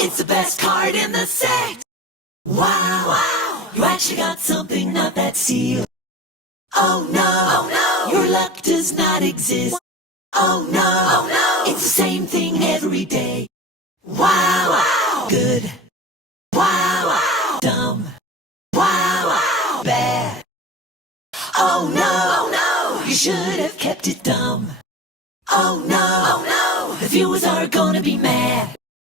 It's the best card in the set. Wow, wow, you actually got something, not that seal. Oh no, your luck does not exist. Oh no, it's the same thing every day. Wow, wow, good. Wow, wow, dumb. Wow, wow, bad. Oh no, you should have kept it dumb. Oh no, the viewers are gonna be mad.